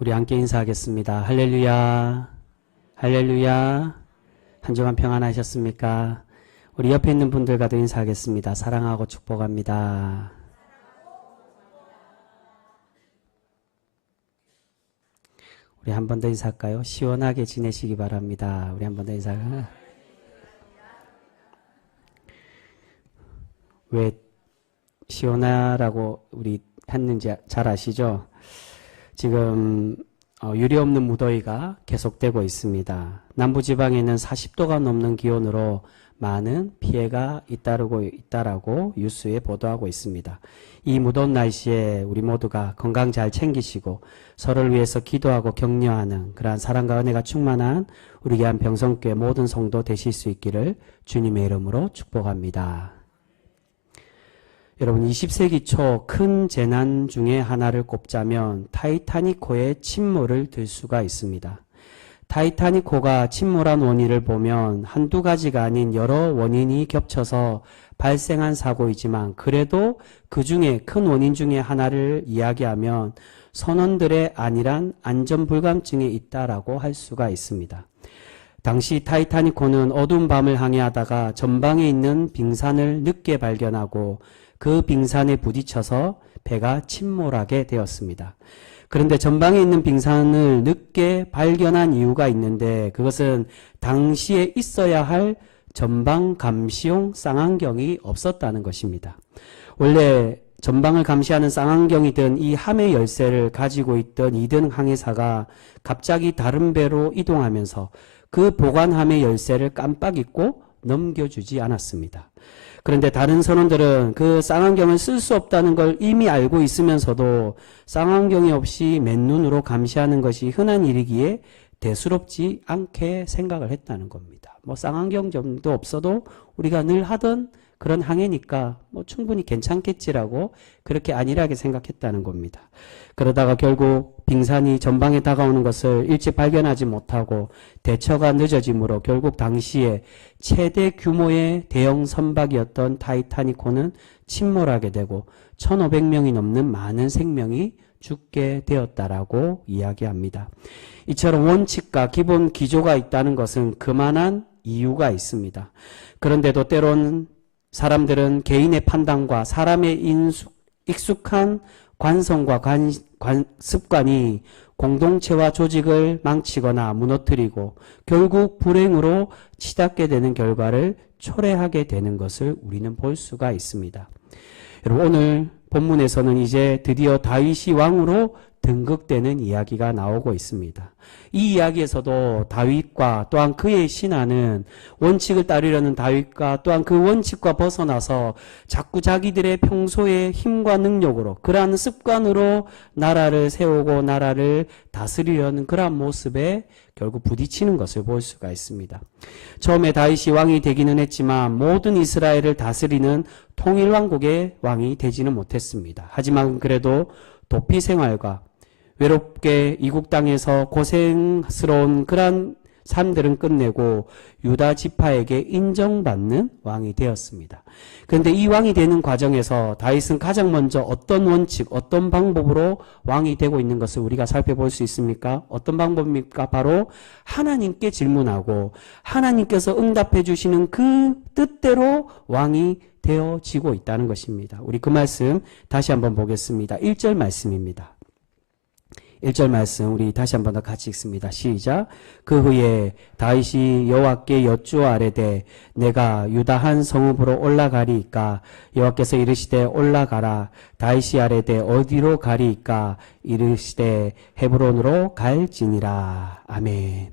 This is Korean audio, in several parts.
우리 함께 인사하겠습니다. 할렐루야, 할렐루야. 한 주간 평안하셨습니까? 우리 옆에 있는 분들과도 인사하겠습니다. 사랑하고 축복합니다. 우리 한 번 더 인사할까요? 시원하게 지내시기 바랍니다. 우리 한 번 더 인사. 왜 시원하라고 우리 했는지 잘 아시죠? 지금 유리 없는 무더위가 계속되고 있습니다. 남부지방에는 40도가 넘는 기온으로 많은 피해가 잇따르고 있다라고 뉴스에 보도하고 있습니다. 이 무더운 날씨에 우리 모두가 건강 잘 챙기시고 서로를 위해서 기도하고 격려하는 그러한 사랑과 은혜가 충만한 우리 귀한 병성교회 모든 성도 되실 수 있기를 주님의 이름으로 축복합니다. 여러분, 20세기 초 큰 재난 중에 하나를 꼽자면 타이타닉호의 침몰을 들 수가 있습니다. 타이타닉호가 침몰한 원인을 보면 한두 가지가 아닌 여러 원인이 겹쳐서 발생한 사고이지만 그래도 그 중에 큰 원인 중에 하나를 이야기하면 선원들의 안일한 안전불감증에 있다라고 할 수가 있습니다. 당시 타이타닉호는 어두운 밤을 항해하다가 전방에 있는 빙산을 늦게 발견하고 그 빙산에 부딪혀서 배가 침몰하게 되었습니다. 그런데 전방에 있는 빙산을 늦게 발견한 이유가 있는데 그것은 당시에 있어야 할 전방 감시용 쌍안경이 없었다는 것입니다. 원래 전방을 감시하는 쌍안경이든 이 함의 열쇠를 가지고 있던 2등 항해사가 갑자기 다른 배로 이동하면서 그 보관함의 열쇠를 깜빡 잊고 넘겨주지 않았습니다. 그런데 다른 선원들은 그 쌍안경을 쓸 수 없다는 걸 이미 알고 있으면서도 쌍안경이 없이 맨눈으로 감시하는 것이 흔한 일이기에 대수롭지 않게 생각을 했다는 겁니다. 뭐 쌍안경 정도 없어도 우리가 늘 하던 그런 항해니까 뭐 충분히 괜찮겠지라고 그렇게 안일하게 생각했다는 겁니다. 그러다가 결국 빙산이 전방에 다가오는 것을 일찍 발견하지 못하고 대처가 늦어지므로 결국 당시에 최대 규모의 대형 선박이었던 타이타닉호는 침몰하게 되고 1,500명이 넘는 많은 생명이 죽게 되었다라고 이야기합니다. 이처럼 원칙과 기본 기조가 있다는 것은 그만한 이유가 있습니다. 그런데도 때론 사람들은 개인의 판단과 사람의 익숙한 관성과 습관이 공동체와 조직을 망치거나 무너뜨리고 결국 불행으로 치닫게 되는 결과를 초래하게 되는 것을 우리는 볼 수가 있습니다. 여러분, 오늘 본문에서는 이제 드디어 다윗이 왕으로 등극되는 이야기가 나오고 있습니다. 이 이야기에서도 다윗과 또한 그의 신하는 원칙을 따르려는 다윗과 또한 그 원칙과 벗어나서 자꾸 자기들의 평소의 힘과 능력으로 그러한 습관으로 나라를 세우고 나라를 다스리려는 그러한 모습에 결국 부딪히는 것을 볼 수가 있습니다. 처음에 다윗이 왕이 되기는 했지만 모든 이스라엘을 다스리는 통일왕국의 왕이 되지는 못했습니다. 하지만 그래도 도피 생활과 외롭게 이국 땅에서 고생스러운 그러한 삶들은 끝내고 유다 지파에게 인정받는 왕이 되었습니다. 그런데 이 왕이 되는 과정에서 다윗은 가장 먼저 어떤 원칙, 어떤 방법으로 왕이 되고 있는 것을 우리가 살펴볼 수 있습니까? 어떤 방법입니까? 바로 하나님께 질문하고 하나님께서 응답해 주시는 그 뜻대로 왕이 되어지고 있다는 것입니다. 우리 그 말씀 다시 한번 보겠습니다. 1절 말씀입니다. 1절 말씀 우리 다시 한번 더 같이 읽습니다. 시작. 그 후에 다윗이 여호와께 여쭈어 아뢰되 내가 유다 한 성읍으로 올라가리이까? 여호와께서 이르시되 올라가라. 다윗이 아뢰되 어디로 가리이까? 이르시되 헤브론으로 갈지니라. 아멘.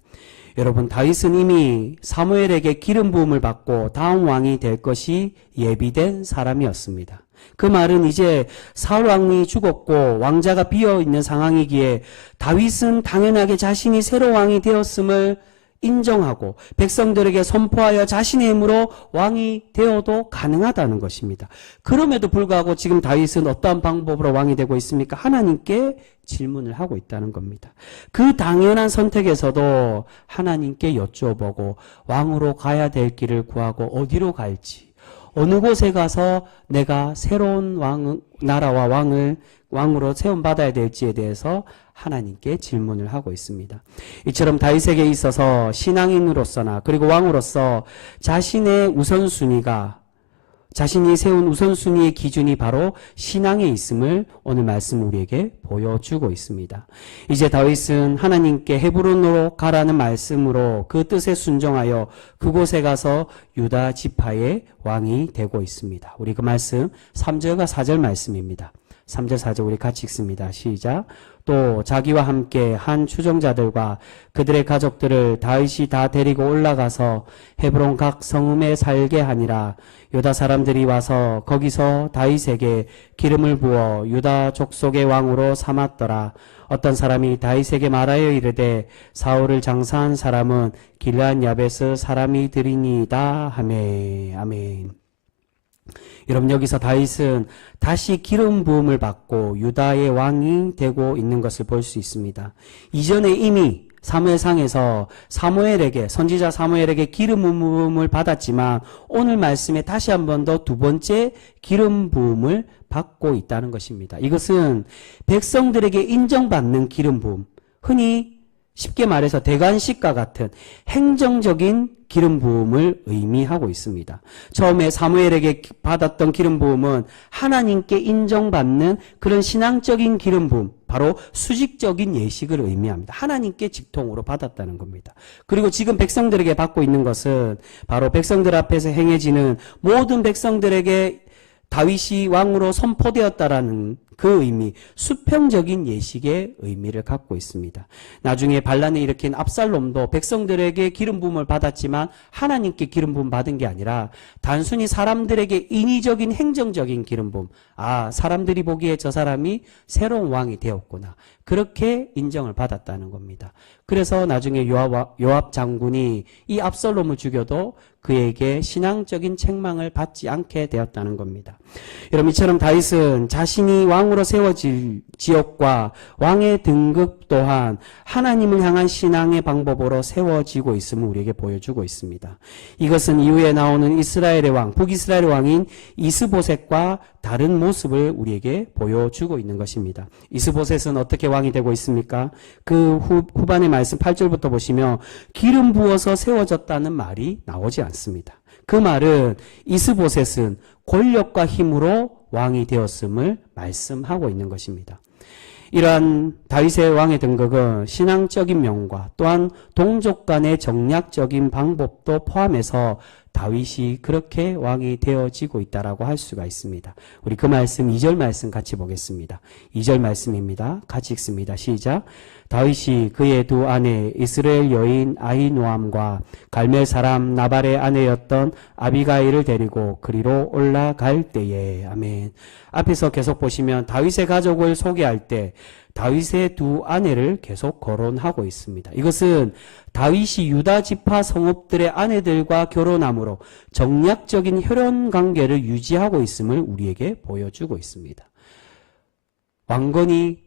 여러분, 다윗은 이미 사무엘에게 기름 부음을 받고 다음 왕이 될 것이 예비된 사람이었습니다. 그 말은 이제 사울 왕이 죽었고 왕자가 비어있는 상황이기에 다윗은 당연하게 자신이 새로 왕이 되었음을 인정하고 백성들에게 선포하여 자신의 힘으로 왕이 되어도 가능하다는 것입니다. 그럼에도 불구하고 지금 다윗은 어떠한 방법으로 왕이 되고 있습니까? 하나님께 질문을 하고 있다는 겁니다. 그 당연한 선택에서도 하나님께 여쭈어보고 왕으로 가야 될 길을 구하고 어디로 갈지, 어느 곳에 가서 내가 새로운 나라와 왕을 왕으로 세움받아야 될지에 대해서 하나님께 질문을 하고 있습니다. 이처럼 다윗에게 있어서 신앙인으로서나 그리고 왕으로서 자신의 우선순위가 자신이 세운 우선순위의 기준이 바로 신앙에 있음을 오늘 말씀 우리에게 보여주고 있습니다. 이제 다윗은 하나님께 헤브론으로 가라는 말씀으로 그 뜻에 순종하여 그곳에 가서 유다 지파의 왕이 되고 있습니다. 우리 그 말씀 3절과 4절 말씀입니다. 3절 4절 우리 같이 읽습니다. 시작. 또 자기와 함께 한 추종자들과 그들의 가족들을 다윗이 다 데리고 올라가서 헤브론 각 성읍에 살게 하니라. 유다 사람들이 와서 거기서 다윗에게 기름을 부어 유다 족속의 왕으로 삼았더라. 어떤 사람이 다윗에게 말하여 이르되 사울을 장사한 사람은 길르앗 야베스 사람이들이니이다 하매. 아멘. 여러분, 여기서 다윗은 다시 기름 부음을 받고 유다의 왕이 되고 있는 것을 볼 수 있습니다. 이전에 이미 사무엘상에서 선지자 사무엘에게 기름 부음을 받았지만 오늘 말씀에 다시 한 번 더 두 번째 기름 부음을 받고 있다는 것입니다. 이것은 백성들에게 인정받는 기름 부음, 흔히 쉽게 말해서 대관식과 같은 행정적인 기름 부음을 의미하고 있습니다. 처음에 사무엘에게 받았던 기름 부음은 하나님께 인정받는 그런 신앙적인 기름 부음, 바로 수직적인 예식을 의미합니다. 하나님께 직통으로 받았다는 겁니다. 그리고 지금 백성들에게 받고 있는 것은 바로 백성들 앞에서 행해지는 모든 백성들에게 다윗이 왕으로 선포되었다라는 그 의미, 수평적인 예식의 의미를 갖고 있습니다. 나중에 반란을 일으킨 압살롬도 백성들에게 기름 부음을 받았지만 하나님께 기름 부음 받은 게 아니라 단순히 사람들에게 인위적인 행정적인 기름 부음, 사람들이 보기에 저 사람이 새로운 왕이 되었구나, 그렇게 인정을 받았다는 겁니다. 그래서 나중에 요압 장군이 이 압살롬을 죽여도 그에게 신앙적인 책망을 받지 않게 되었다는 겁니다. 여러분, 이처럼 다윗은 자신이 왕으로 세워질 지역과 왕의 등급 또한 하나님을 향한 신앙의 방법으로 세워지고 있음을 우리에게 보여주고 있습니다. 이것은 이후에 나오는 이스라엘의 왕, 북이스라엘의 왕인 이스보셋과 다른 모습을 우리에게 보여주고 있는 것입니다. 이스보셋은 어떻게 왕이 되고 있습니까? 그 후반의 말씀 8절부터 보시면 기름 부어서 세워졌다는 말이 나오지 않습니다. 그 말은 이스보셋은 권력과 힘으로 왕이 되었음을 말씀하고 있는 것입니다. 이러한 다윗의 왕의 등극은 신앙적인 면과 또한 동족 간의 정략적인 방법도 포함해서 다윗이 그렇게 왕이 되어지고 있다라고 할 수가 있습니다. 우리 그 말씀 2절 말씀 같이 보겠습니다. 2절 말씀입니다. 같이 읽습니다. 시작. 다윗이 그의 두 아내 이스라엘 여인 아히노암과 갈멜 사람 나발의 아내였던 아비가일을 데리고 그리로 올라갈 때에. 아멘. 앞에서 계속 보시면 다윗의 가족을 소개할 때 다윗의 두 아내를 계속 거론하고 있습니다. 이것은 다윗이 유다 지파 성읍들의 아내들과 결혼함으로 정략적인 혈연 관계를 유지하고 있음을 우리에게 보여주고 있습니다. 왕건이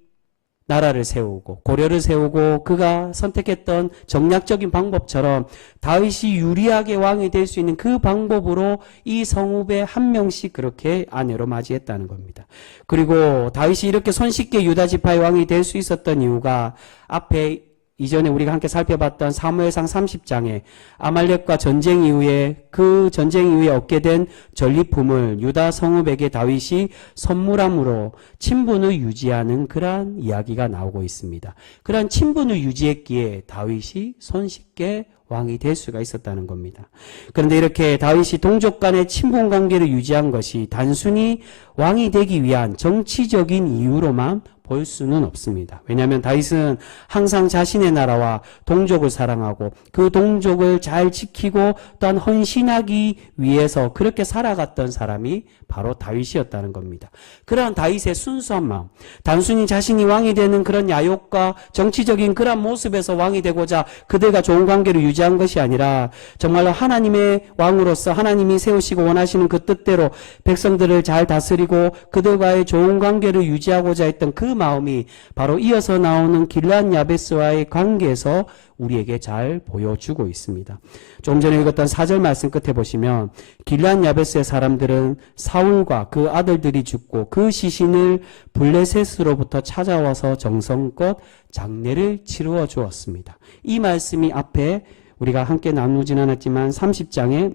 나라를 세우고 고려를 세우고 그가 선택했던 정략적인 방법처럼 다윗이 유리하게 왕이 될 수 있는 그 방법으로 이 성읍에 한 명씩 그렇게 아내로 맞이했다는 겁니다. 그리고 다윗이 이렇게 손쉽게 유다 지파의 왕이 될 수 있었던 이유가 앞에 이전에 우리가 함께 살펴봤던 사무엘상 30장에 아말렉과 전쟁 이후에 그 전쟁 이후에 얻게 된 전리품을 유다 성읍에게 다윗이 선물함으로 친분을 유지하는 그러한 이야기가 나오고 있습니다. 그러한 친분을 유지했기에 다윗이 손쉽게 왕이 될 수가 있었다는 겁니다. 그런데 이렇게 다윗이 동족 간의 친분 관계를 유지한 것이 단순히 왕이 되기 위한 정치적인 이유로만 볼 수는 없습니다. 왜냐하면 다윗은 항상 자신의 나라와 동족을 사랑하고 그 동족을 잘 지키고 또한 헌신하기 위해서 그렇게 살아갔던 사람이 바로 다윗이었다는 겁니다. 그러한 다윗의 순수한 마음, 단순히 자신이 왕이 되는 그런 야욕과 정치적인 그런 모습에서 왕이 되고자 그들과 좋은 관계를 유지한 것이 아니라 정말로 하나님의 왕으로서 하나님이 세우시고 원하시는 그 뜻대로 백성들을 잘 다스리고 그들과의 좋은 관계를 유지하고자 했던 그 마음이 바로 이어서 나오는 길르앗 야베스와의 관계에서 우리에게 잘 보여주고 있습니다. 좀 전에 읽었던 4절 말씀 끝에 보시면 길르앗 야베스의 사람들은 사울과 그 아들들이 죽고 그 시신을 블레셋으로부터 찾아와서 정성껏 장례를 치루어 주었습니다. 이 말씀이 앞에 우리가 함께 나누진 않았지만 30장에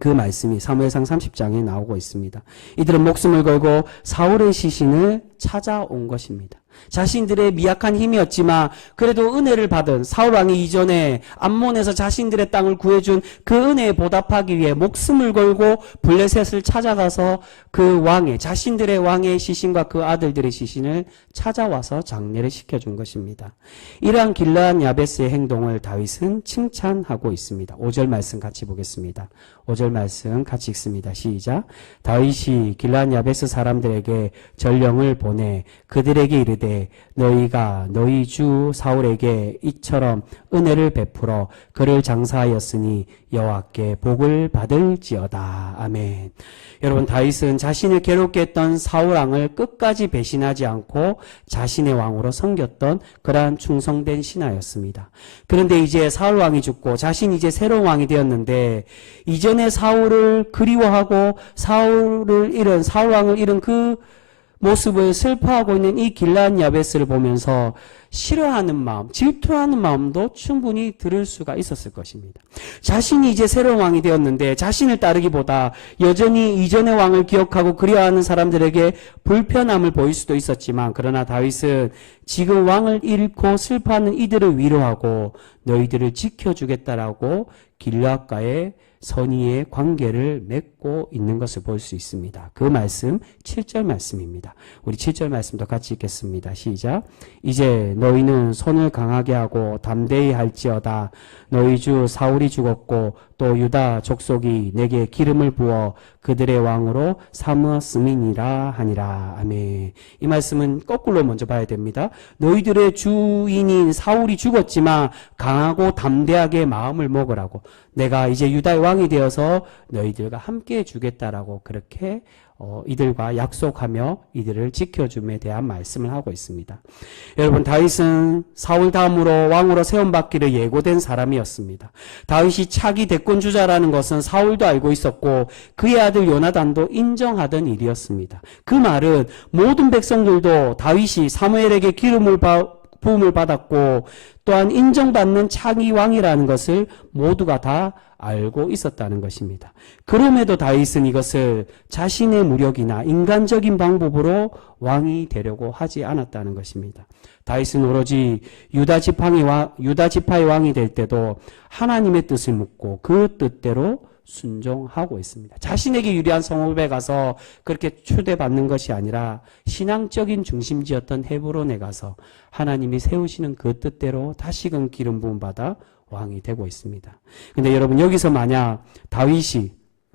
그 말씀이 사무엘상 30장에 나오고 있습니다. 이들은 목숨을 걸고 사울의 시신을 찾아온 것입니다. 자신들의 미약한 힘이었지만 그래도 은혜를 받은 사울 왕이 이전에 암몬에서 자신들의 땅을 구해준 그 은혜에 보답하기 위해 목숨을 걸고 블레셋을 찾아가서 그 왕의 자신들의 왕의 시신과 그 아들들의 시신을 찾아와서 장례를 시켜준 것입니다. 이러한 길르앗 야베스의 행동을 다윗은 칭찬하고 있습니다. 5절 말씀 같이 보겠습니다. 5절 말씀 같이 읽습니다. 시작. 다윗이 길르앗 야베스 사람들에게 전령을 보내 그들에게 이르되 너희가 너희 주 사울에게 이처럼 은혜를 베풀어 그를 장사하였으니 여호와께 복을 받을지어다. 아멘. 여러분, 다윗은 자신을 괴롭게 했던 사울 왕을 끝까지 배신하지 않고 자신의 왕으로 섬겼던 그러한 충성된 신하였습니다. 그런데 이제 사울 왕이 죽고 자신이 이제 새로운 왕이 되었는데 이전에 사울을 그리워하고 사울 왕을 잃은 그 모습을 슬퍼하고 있는 이 길르앗 야베스를 보면서 싫어하는 마음, 질투하는 마음도 충분히 들을 수가 있었을 것입니다. 자신이 이제 새로운 왕이 되었는데 자신을 따르기보다 여전히 이전의 왕을 기억하고 그리워하는 사람들에게 불편함을 보일 수도 있었지만 그러나 다윗은 지금 왕을 잃고 슬퍼하는 이들을 위로하고 너희들을 지켜주겠다라고 길르앗과의 선의의 관계를 맺고 있는 것을 볼 수 있습니다. 그 말씀 7절 말씀입니다. 우리 7절 말씀도 같이 읽겠습니다. 시작. 이제 너희는 손을 강하게 하고 담대히 할지어다. 너희 주 사울이 죽었고 또 유다 족속이 내게 기름을 부어 그들의 왕으로 삼었음이니라 하니라. 아멘. 이 말씀은 거꾸로 먼저 봐야 됩니다. 너희들의 주인인 사울이 죽었지만 강하고 담대하게 마음을 먹으라고, 내가 이제 유다의 왕이 되어서 너희들과 함께 해주겠다라고 그렇게 이들과 약속하며 이들을 지켜줌에 대한 말씀을 하고 있습니다. 여러분, 다윗은 사울 다음으로 왕으로 세움받기를 예고된 사람이었습니다. 다윗이 차기 대권주자라는 것은 사울도 알고 있었고 그의 아들 요나단도 인정하던 일이었습니다. 그 말은 모든 백성들도 다윗이 사무엘에게 부음을 받았고 또한 인정받는 차기 왕이라는 것을 모두가 다 알고 있었다는 것입니다. 그럼에도 다윗은 이것을 자신의 무력이나 인간적인 방법으로 왕이 되려고 하지 않았다는 것입니다. 다윗은 오로지 유다 지파의 왕이 될 때도 하나님의 뜻을 묻고 그 뜻대로 순종하고 있습니다. 자신에게 유리한 성읍에 가서 그렇게 초대받는 것이 아니라 신앙적인 중심지였던 헤브론에 가서 하나님이 세우시는 그 뜻대로 다시금 기름 부음 받아 왕이 되고 있습니다. 근데 여러분, 여기서 만약 다윗이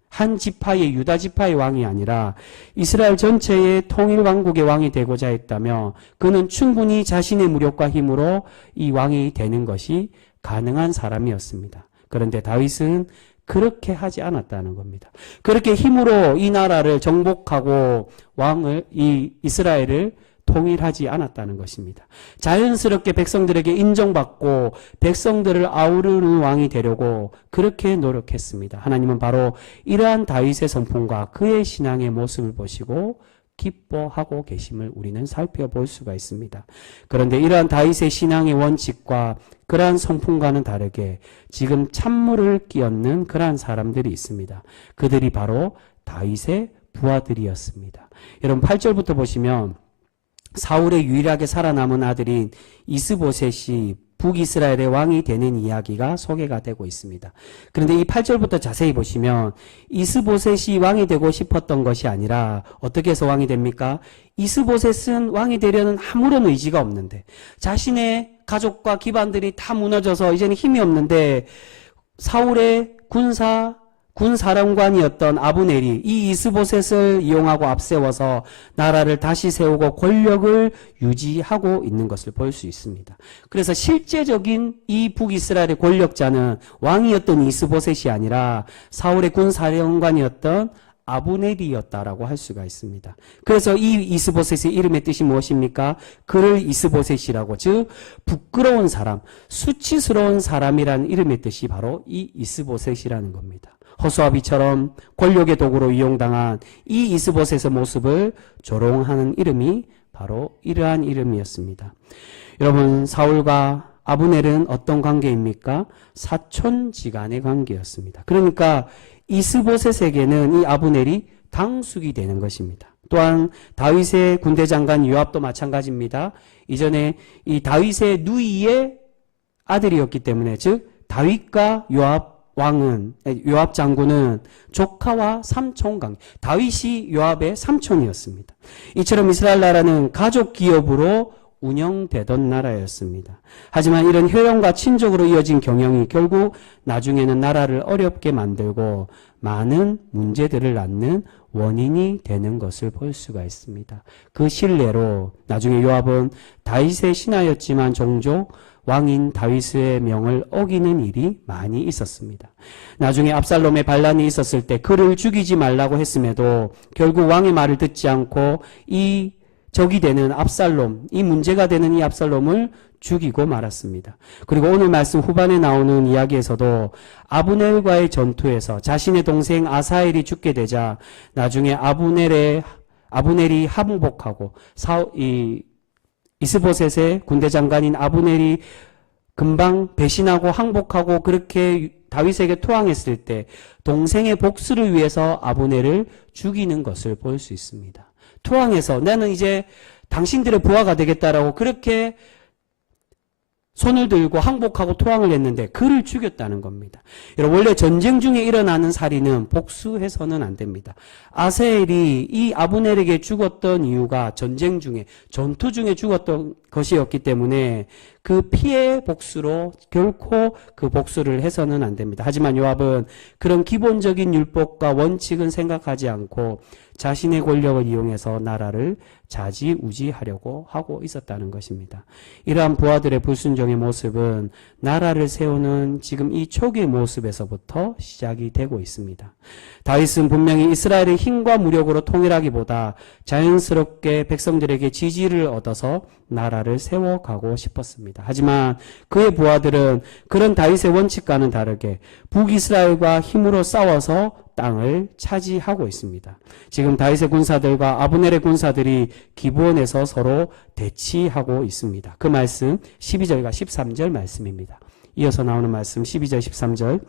한 지파의 유다 지파의 왕이 아니라 이스라엘 전체의 통일 왕국의 왕이 되고자 했다면 그는 충분히 자신의 무력과 힘으로 이 왕이 되는 것이 가능한 사람이었습니다. 그런데 다윗은 그렇게 하지 않았다는 겁니다. 그렇게 힘으로 이 나라를 정복하고 이 이스라엘을 통일하지 않았다는 것입니다. 자연스럽게 백성들에게 인정받고 백성들을 아우르는 왕이 되려고 그렇게 노력했습니다. 하나님은 바로 이러한 다윗의 성품과 그의 신앙의 모습을 보시고 기뻐하고 계심을 우리는 살펴볼 수가 있습니다. 그런데 이러한 다윗의 신앙의 원칙과 그러한 성품과는 다르게 지금 찬물을 끼얹는 그러한 사람들이 있습니다. 그들이 바로 다윗의 부하들이었습니다. 여러분, 8절부터 보시면 사울의 유일하게 살아남은 아들인 이스보셋이 북이스라엘의 왕이 되는 이야기가 소개가 되고 있습니다. 그런데 이 8절부터 자세히 보시면 이스보셋이 왕이 되고 싶었던 것이 아니라 어떻게 해서 왕이 됩니까? 이스보셋은 왕이 되려는 아무런 의지가 없는데 자신의 가족과 기반들이 다 무너져서 이제는 힘이 없는데 사울의 군사령관이었던 아브넬이 이 이스보셋을 이용하고 앞세워서 나라를 다시 세우고 권력을 유지하고 있는 것을 볼 수 있습니다. 그래서 실제적인 이 북이스라엘의 권력자는 왕이었던 이스보셋이 아니라 사울의 군사령관이었던 아브넬이었다라고 할 수가 있습니다. 그래서 이 이스보셋의 이름의 뜻이 무엇입니까? 그를 이스보셋이라고, 즉 부끄러운 사람, 수치스러운 사람이라는 이름의 뜻이 바로 이 이스보셋이라는 겁니다. 허수아비처럼 권력의 도구로 이용당한 이 이스보셋의 모습을 조롱하는 이름이 바로 이러한 이름이었습니다. 여러분, 사울과 아브넬은 어떤 관계입니까? 사촌지간의 관계였습니다. 그러니까 이스보셋에게는 이 아브넬이 당숙이 되는 것입니다. 또한 다윗의 군대 장관 요압도 마찬가지입니다. 이전에 이 다윗의 누이의 아들이었기 때문에, 즉 다윗과 요압 장군은 조카와 삼촌 관계, 다윗이 요압의 삼촌이었습니다. 이처럼 이스라엘 나라는 가족 기업으로 운영되던 나라였습니다. 하지만 이런 혈연과 친족으로 이어진 경영이 결국 나중에는 나라를 어렵게 만들고 많은 문제들을 낳는 원인이 되는 것을 볼 수가 있습니다. 그 신뢰로 나중에 요압은 다윗의 신하였지만 종종 왕인 다윗의 명을 어기는 일이 많이 있었습니다. 나중에 압살롬의 반란이 있었을 때 그를 죽이지 말라고 했음에도 결국 왕의 말을 듣지 않고 이 적이 되는 압살롬, 이 문제가 되는 이 압살롬을 죽이고 말았습니다. 그리고 오늘 말씀 후반에 나오는 이야기에서도 아브넬과의 전투에서 자신의 동생 아사엘이 죽게 되자 나중에 아브넬이 항복하고 이스보셋의 군대 장관인 아브넬이 금방 배신하고 항복하고 그렇게 다윗에게 투항했을 때 동생의 복수를 위해서 아브넬을 죽이는 것을 볼 수 있습니다. 투항해서 나는 이제 당신들의 부하가 되겠다라고 그렇게 손을 들고 항복하고 투항을 했는데 그를 죽였다는 겁니다. 여러분, 원래 전쟁 중에 일어나는 살인은 복수해서는 안 됩니다. 아사엘이 이 아브넬에게 죽었던 이유가 전쟁 중에, 전투 중에 죽었던 것이었기 때문에 그 피해 복수로 결코 그 복수를 해서는 안 됩니다. 하지만 요압은 그런 기본적인 율법과 원칙은 생각하지 않고 자신의 권력을 이용해서 나라를 좌지우지하려고 하고 있었다는 것입니다. 이러한 부하들의 불순종의 모습은 나라를 세우는 지금 이 초기의 모습에서부터 시작이 되고 있습니다. 다윗은 분명히 이스라엘의 힘과 무력으로 통일하기보다 자연스럽게 백성들에게 지지를 얻어서 나라를 세워가고 싶었습니다. 하지만 그의 부하들은 그런 다윗의 원칙과는 다르게 북이스라엘과 힘으로 싸워서 땅을 차지하고 있습니다. 지금 다윗의 군사들과 아브넬의 군사들이 기브온에서 서로 대치하고 있습니다. 그 말씀 12절과 13절 말씀입니다. 이어서 나오는 말씀 12절 13절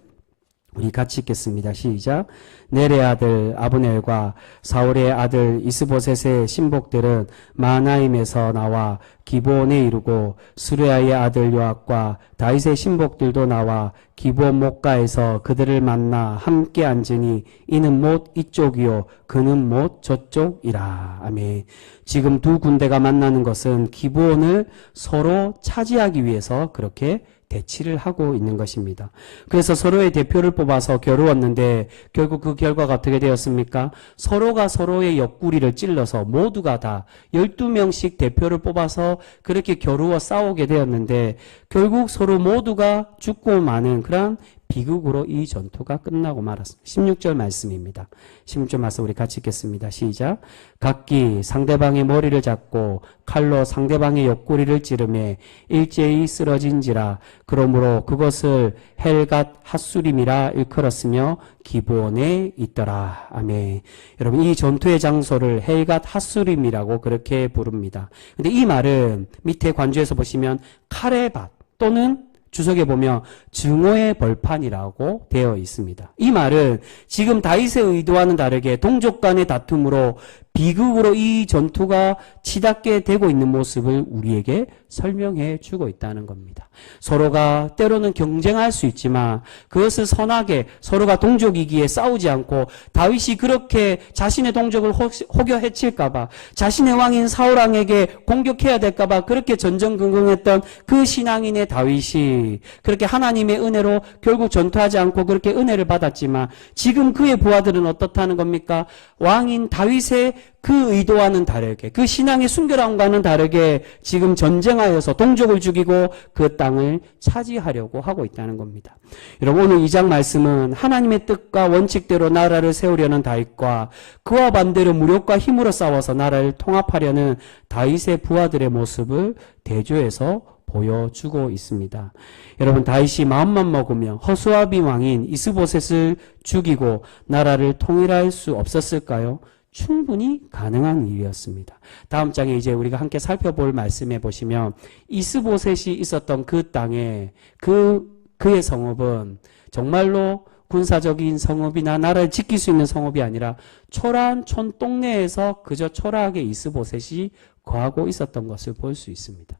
우리 같이 읽겠습니다. 시작. 넬의 아들 아브넬과 사울의 아들 이스보셋의 신복들은 마하나임에서 나와 기브온에 이르고 수레아의 아들 요압과 다윗의 신복들도 나와 기브온 목가에서 그들을 만나 함께 앉으니 이는 못 이쪽이요 그는 못 저쪽이라. 아멘. 지금 두 군대가 만나는 것은 기브온을 서로 차지하기 위해서 그렇게 대치를 하고 있는 것입니다. 그래서 서로의 대표를 뽑아서 겨루었는데 결국 그 결과가 어떻게 되었습니까? 서로가 서로의 옆구리를 찔러서 모두가 다 12명씩 대표를 뽑아서 그렇게 겨루어 싸우게 되었는데 결국 서로 모두가 죽고 마는 그런 비극으로 이 전투가 끝나고 말았습니다. 16절 말씀입니다. 16절 말씀 우리 같이 읽겠습니다. 시작. 각기 상대방의 머리를 잡고 칼로 상대방의 옆구리를 찌르매 일제히 쓰러진지라. 그러므로 그것을 헬갓 핫수림이라 일컬었으며 기브온에 있더라. 아멘. 여러분, 이 전투의 장소를 헬갓 핫수림이라고 그렇게 부릅니다. 근데 이 말은 밑에 관주에서 보시면 칼의 밭 또는 주석에 보면 증오의 벌판이라고 되어 있습니다. 이 말은 지금 다윗의 의도와는 다르게 동족 간의 다툼으로 비극으로 이 전투가 치닫게 되고 있는 모습을 우리에게 설명해 주고 있다는 겁니다. 서로가 때로는 경쟁할 수 있지만 그것을 선하게 서로가 동족이기에 싸우지 않고 다윗이 그렇게 자신의 동족을 혹여 해칠까봐 자신의 왕인 사울왕에게 공격해야 될까봐 그렇게 전전긍긍했던 그 신앙인의 다윗이 그렇게 하나님의 은혜로 결국 전투하지 않고 그렇게 은혜를 받았지만 지금 그의 부하들은 어떻다는 겁니까? 왕인 다윗의 그 의도와는 다르게, 그 신앙의 순결함과는 다르게 지금 전쟁하여서 동족을 죽이고 그 땅을 차지하려고 하고 있다는 겁니다. 여러분, 오늘 2장 말씀은 하나님의 뜻과 원칙대로 나라를 세우려는 다윗과 그와 반대로 무력과 힘으로 싸워서 나라를 통합하려는 다윗의 부하들의 모습을 대조해서 보여주고 있습니다. 여러분, 다윗이 마음만 먹으며 허수아비 왕인 이스보셋을 죽이고 나라를 통일할 수 없었을까요? 충분히 가능한 일이었습니다. 다음 장에 이제 우리가 함께 살펴볼 말씀에 보시면 이스보셋이 있었던 그 땅에 그의 성읍은 정말로 군사적인 성읍이나 나라를 지킬 수 있는 성읍이 아니라 초라한 촌동네에서 그저 초라하게 이스보셋이 거하고 있었던 것을 볼 수 있습니다.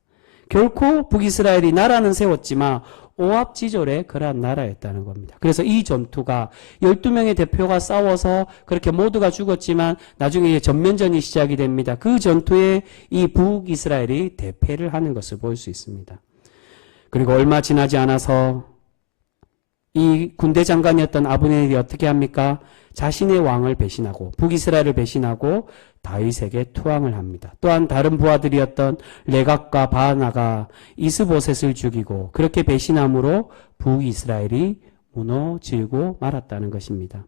결코 북이스라엘이 나라는 세웠지만 오합지졸의 그러한 나라였다는 겁니다. 그래서 이 전투가 12명의 대표가 싸워서 그렇게 모두가 죽었지만 나중에 전면전이 시작이 됩니다. 그 전투에 이 북이스라엘이 대패를 하는 것을 볼 수 있습니다. 그리고 얼마 지나지 않아서 이 군대 장관이었던 아브넬이 어떻게 합니까? 자신의 왕을 배신하고 북이스라엘을 배신하고 다윗에게 투항을 합니다. 또한 다른 부하들이었던 레갑과 바하나가 이스보셋을 죽이고 그렇게 배신함으로 북이스라엘이 무너지고 말았다는 것입니다.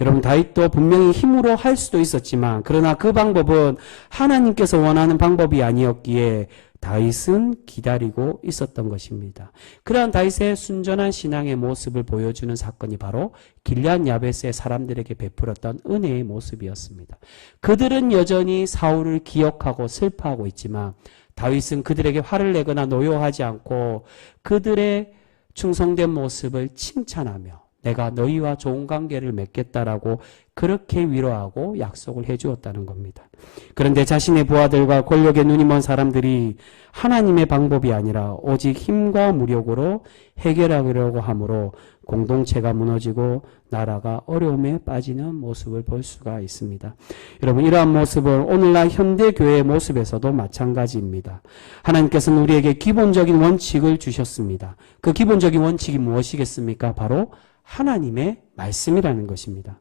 여러분, 다윗도 분명히 힘으로 할 수도 있었지만 그러나 그 방법은 하나님께서 원하는 방법이 아니었기에 다윗은 기다리고 있었던 것입니다. 그러한 다윗의 순전한 신앙의 모습을 보여주는 사건이 바로 길앗 야베스의 사람들에게 베풀었던 은혜의 모습이었습니다. 그들은 여전히 사울을 기억하고 슬퍼하고 있지만 다윗은 그들에게 화를 내거나 노여하지 않고 그들의 충성된 모습을 칭찬하며 내가 너희와 좋은 관계를 맺겠다라고 그렇게 위로하고 약속을 해주었다는 겁니다. 그런데 자신의 부하들과 권력에 눈이 먼 사람들이 하나님의 방법이 아니라 오직 힘과 무력으로 해결하려고 하므로 공동체가 무너지고 나라가 어려움에 빠지는 모습을 볼 수가 있습니다. 여러분, 이러한 모습은 오늘날 현대교회의 모습에서도 마찬가지입니다. 하나님께서는 우리에게 기본적인 원칙을 주셨습니다. 그 기본적인 원칙이 무엇이겠습니까? 바로 하나님의 말씀이라는 것입니다.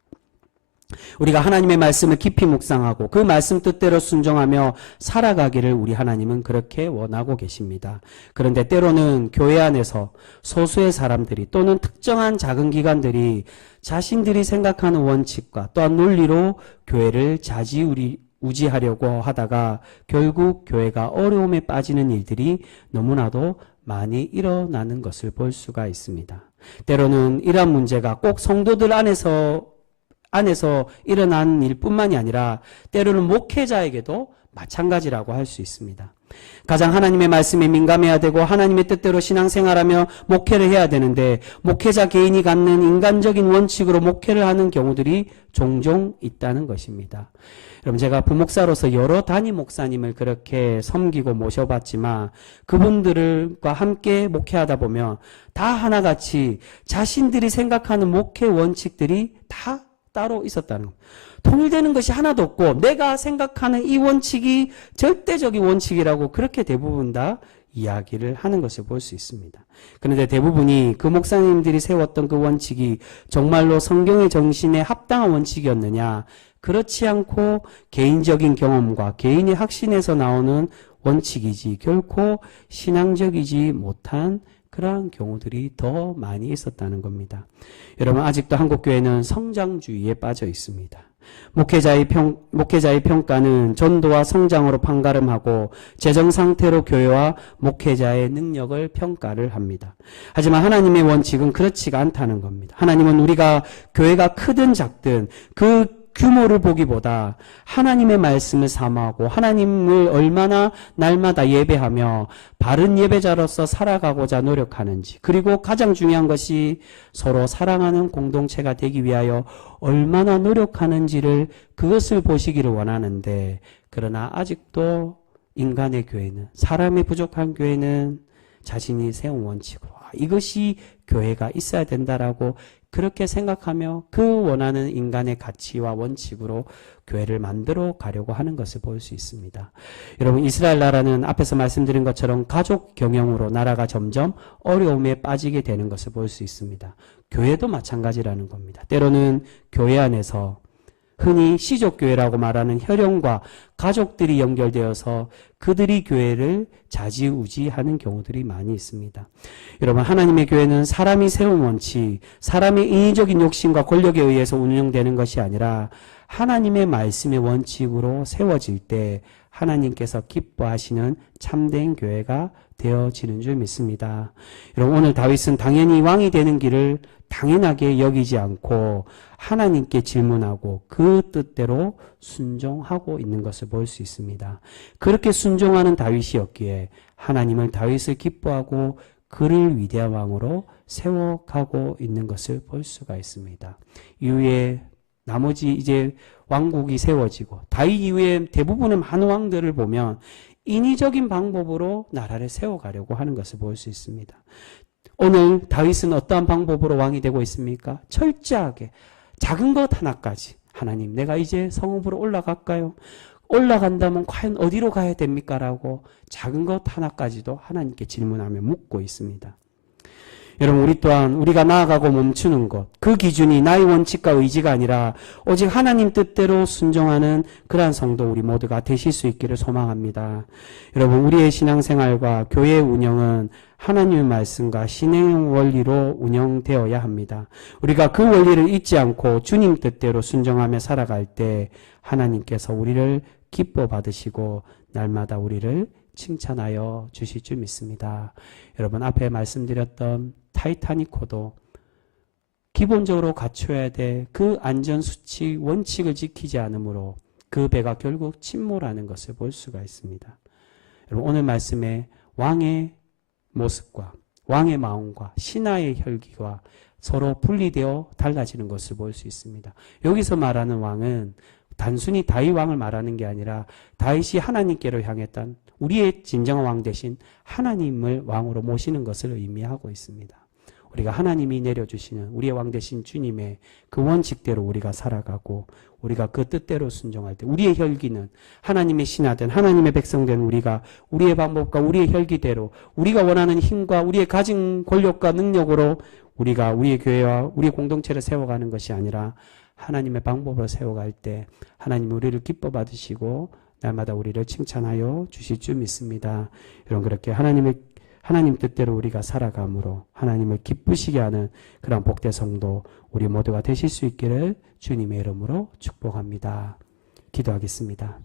우리가 하나님의 말씀을 깊이 묵상하고 그 말씀 뜻대로 순종하며 살아가기를 우리 하나님은 그렇게 원하고 계십니다. 그런데 때로는 교회 안에서 소수의 사람들이 또는 특정한 작은 기관들이 자신들이 생각하는 원칙과 또한 논리로 교회를 좌지우지하려고 하다가 결국 교회가 어려움에 빠지는 일들이 너무나도 많이 일어나는 것을 볼 수가 있습니다. 때로는 이러한 문제가 꼭 성도들 안에서 일어난 일뿐만이 아니라 때로는 목회자에게도 마찬가지라고 할 수 있습니다. 가장 하나님의 말씀에 민감해야 되고 하나님의 뜻대로 신앙생활하며 목회를 해야 되는데 목회자 개인이 갖는 인간적인 원칙으로 목회를 하는 경우들이 종종 있다는 것입니다. 여러분, 제가 부목사로서 여러 단임 목사님을 그렇게 섬기고 모셔봤지만 그분들과 함께 목회하다 보면 다 하나같이 자신들이 생각하는 목회 원칙들이 다 따로 있었다는 겁니다. 통일되는 것이 하나도 없고 내가 생각하는 이 원칙이 절대적인 원칙이라고 그렇게 대부분 다 이야기를 하는 것을 볼 수 있습니다. 그런데 대부분이 그 목사님들이 세웠던 그 원칙이 정말로 성경의 정신에 합당한 원칙이었느냐? 그렇지 않고 개인적인 경험과 개인의 확신에서 나오는 원칙이지 결코 신앙적이지 못한 그러한 경우들이 더 많이 있었다는 겁니다. 여러분, 아직도 한국교회는 성장주의에 빠져 있습니다. 목회자의 평가는 전도와 성장으로 판가름하고 재정 상태로 교회와 목회자의 능력을 평가를 합니다. 하지만 하나님의 원칙은 그렇지가 않다는 겁니다. 하나님은 우리가 교회가 크든 작든 그 규모를 보기보다 하나님의 말씀을 사모하고 하나님을 얼마나 날마다 예배하며 바른 예배자로서 살아가고자 노력하는지, 그리고 가장 중요한 것이 서로 사랑하는 공동체가 되기 위하여 얼마나 노력하는지를 그것을 보시기를 원하는데, 그러나 아직도 인간의 교회는, 사람의 부족한 교회는 자신이 세운 원칙으로 이것이 교회가 있어야 된다라고 그렇게 생각하며 그 원하는 인간의 가치와 원칙으로 교회를 만들어 가려고 하는 것을 볼 수 있습니다. 여러분, 이스라엘 나라는 앞에서 말씀드린 것처럼 가족 경영으로 나라가 점점 어려움에 빠지게 되는 것을 볼 수 있습니다. 교회도 마찬가지라는 겁니다. 때로는 교회 안에서 흔히 시족교회라고 말하는 혈연과 가족들이 연결되어서 그들이 교회를 좌지우지하는 경우들이 많이 있습니다. 여러분, 하나님의 교회는 사람이 세운 원칙, 사람의 인위적인 욕심과 권력에 의해서 운영되는 것이 아니라 하나님의 말씀의 원칙으로 세워질 때 하나님께서 기뻐하시는 참된 교회가 되어지는 줄 믿습니다. 여러분, 오늘 다윗은 당연히 왕이 되는 길을 당연하게 여기지 않고 하나님께 질문하고 그 뜻대로 순종하고 있는 것을 볼 수 있습니다. 그렇게 순종하는 다윗이었기에 하나님은 다윗을 기뻐하고 그를 위대한 왕으로 세워가고 있는 것을 볼 수가 있습니다. 이후에 나머지 이제 왕국이 세워지고 다윗 이후에 대부분의 많은 왕들을 보면 인위적인 방법으로 나라를 세워가려고 하는 것을 볼 수 있습니다. 오늘 다윗은 어떠한 방법으로 왕이 되고 있습니까? 철저하게 작은 것 하나까지 하나님, 내가 이제 성읍으로 올라갈까요? 올라간다면 과연 어디로 가야 됩니까? 라고 작은 것 하나까지도 하나님께 질문하며 묻고 있습니다. 여러분, 우리 또한 우리가 나아가고 멈추는 것, 그 기준이 나의 원칙과 의지가 아니라 오직 하나님 뜻대로 순종하는 그러한 성도 우리 모두가 되실 수 있기를 소망합니다. 여러분, 우리의 신앙생활과 교회 운영은 하나님의 말씀과 신행 원리로 운영되어야 합니다. 우리가 그 원리를 잊지 않고 주님 뜻대로 순종하며 살아갈 때 하나님께서 우리를 기뻐 받으시고 날마다 우리를 칭찬하여 주실 줄 믿습니다. 여러분, 앞에 말씀드렸던 타이타닉호도 기본적으로 갖춰야 될 그 안전수칙 원칙을 지키지 않으므로 그 배가 결국 침몰하는 것을 볼 수가 있습니다. 여러분, 오늘 말씀에 왕의 모습과 왕의 마음과 신하의 혈기와 서로 분리되어 달라지는 것을 볼 수 있습니다. 여기서 말하는 왕은 단순히 다윗 왕을 말하는 게 아니라 다윗이 하나님께로 향했던 우리의 진정한 왕 대신 하나님을 왕으로 모시는 것을 의미하고 있습니다. 우리가 하나님이 내려주시는 우리의 왕 대신 주님의 그 원칙대로 우리가 살아가고 우리가 그 뜻대로 순종할 때 우리의 혈기는 하나님의 신하된 하나님의 백성된 우리가 우리의 방법과 우리의 혈기대로 우리가 원하는 힘과 우리의 가진 권력과 능력으로 우리가 우리의 교회와 우리의 공동체를 세워가는 것이 아니라 하나님의 방법으로 세워갈 때 하나님이 우리를 기뻐 받으시고 날마다 우리를 칭찬하여 주실 줄 믿습니다. 여러분, 그렇게 하나님 뜻대로 우리가 살아감으로 하나님을 기쁘시게 하는 그런 복된 성도 우리 모두가 되실 수 있기를 주님의 이름으로 축복합니다. 기도하겠습니다.